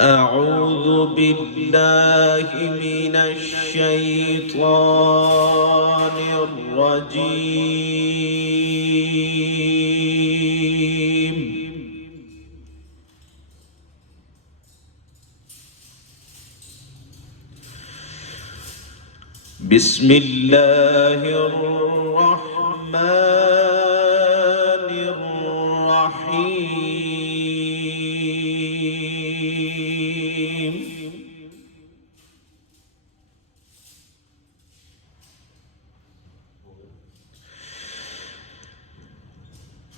أعوذ بالله من الشيطان الرجيم. بسم الله الرحمن الرحيم.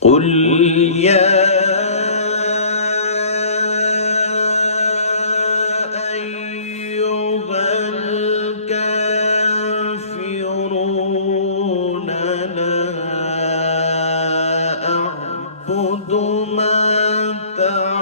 قل يا أيها الكافرون لا أعبد ما تعبدون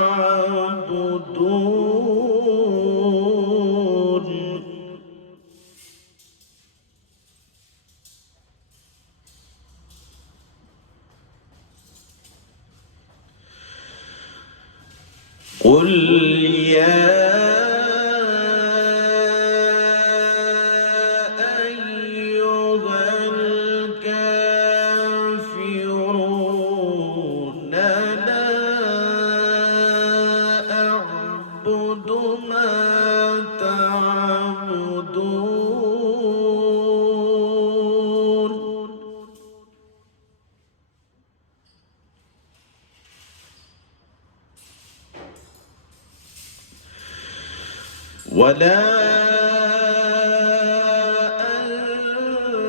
قل يا أيها الكافرون لا أعبد ما تعبدون ولا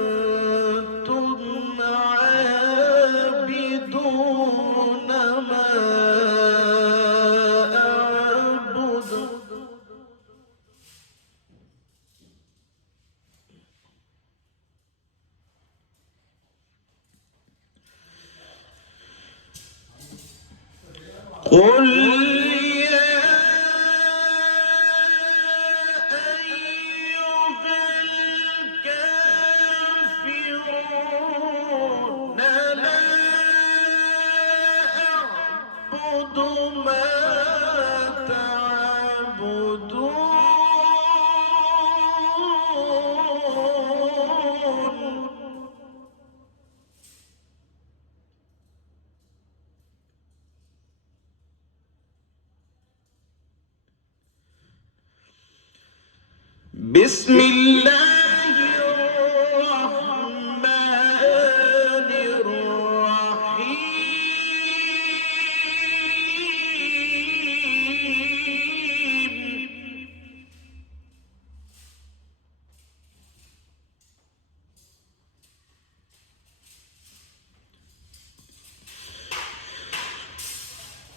أنتم عابدون ما أعبد قل بسم الله الرحمن الرحيم.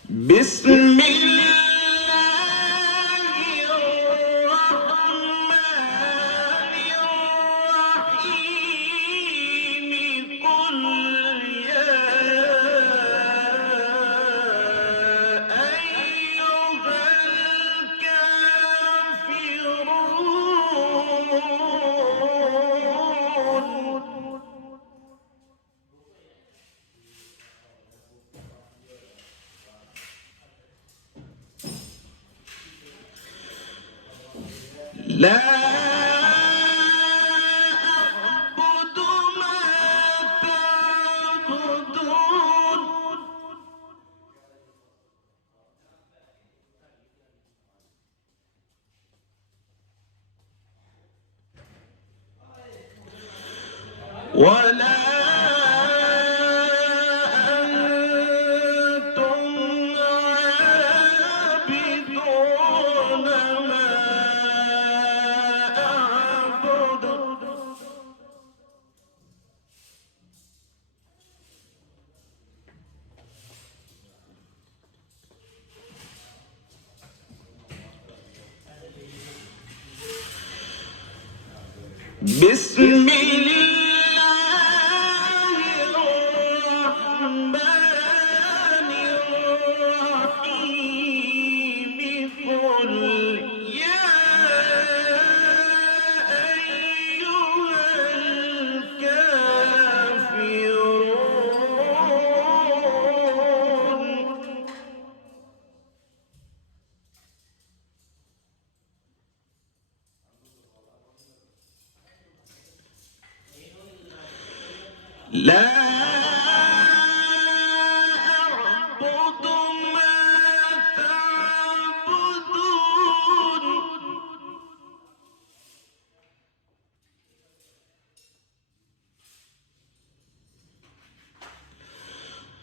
بسم الله الرحمن الرحيم. قل يا أيها الكافرون لا أعبد ما تعبدون ولا أنتم عابدون ما أعبد بسم الله الرحمن الرحيم. قل يا أيها الكافرون لا أعبد ما تعبدون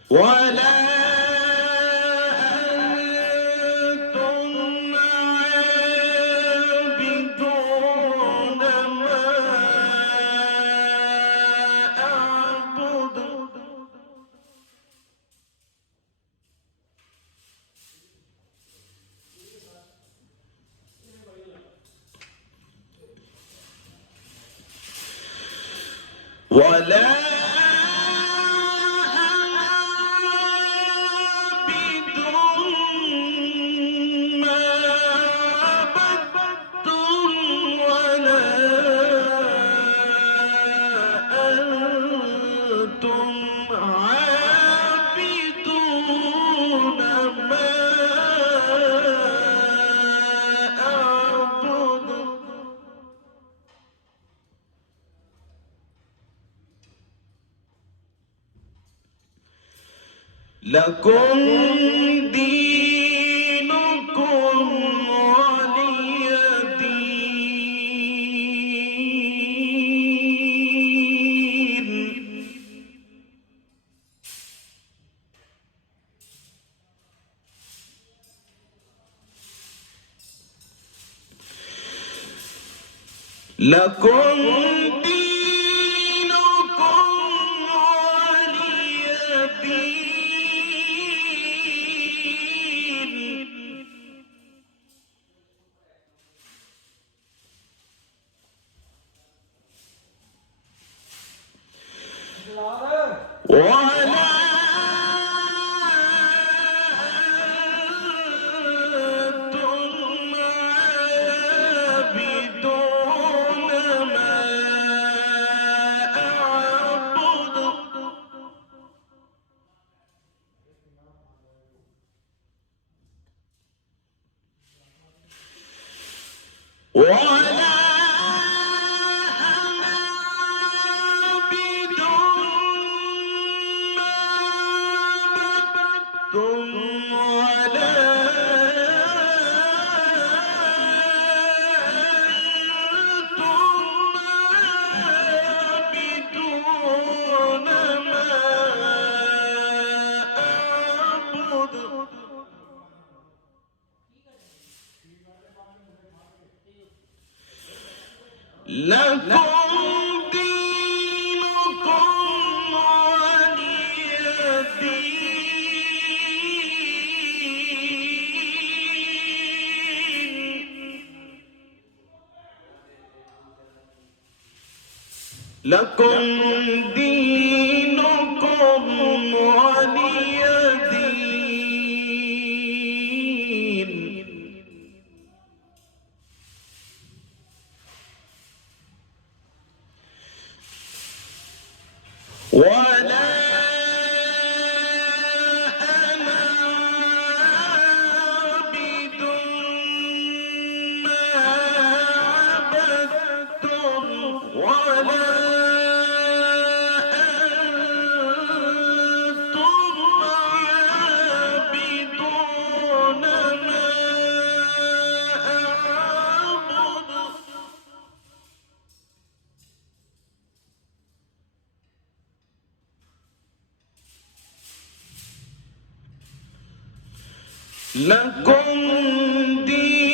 ولا أنتم عابدون ما أعبد ولا عابد ما عبدتم ولا أنتم عابدون ما أعبد لكم دينكم ولي دين لكم دينكم ولي دين ولا أنتم عابدون ما أعبد ولا أنا عابد ما عبدتم ولا أنتم عابدون ما أعبد لكم دينكم ولي دين لكم دينكم ولي دين ولا أنا عابد ما عبدتم ولا أنتم عابدون ما أعبد لكم دين